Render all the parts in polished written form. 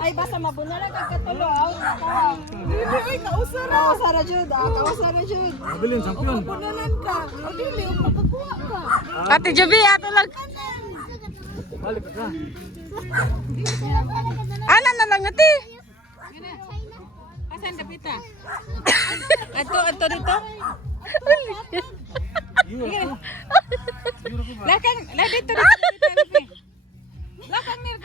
Ay, basta mabunalan ang katulo. Ay, kausara. Kausara, Jud. Kausara, Jud. Mabilin, champion. Mabunalan ka. O, dili, makakuha ka. Ate Juby, ato lang. Balik ka. Ana na lang ati. Asan dapita? Ato dito. Lakang, dito. Lakang nil.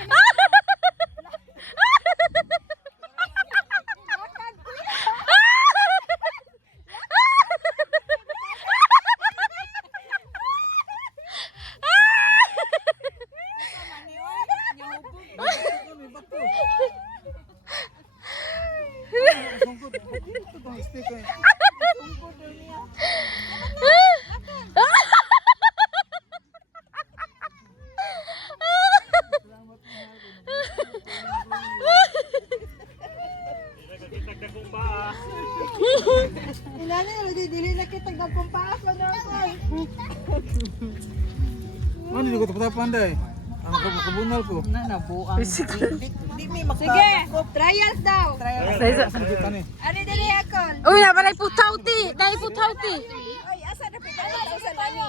Inani, dili na kita gagkumpaas pa daw ko. Ano di ko tapos panday? Ang kabunal ko. Di mi maka. Sige, trials daw. Ari dili ako. Uy, na balay putawti. Dai putawti. Ay, asa na pita 1,000 ani.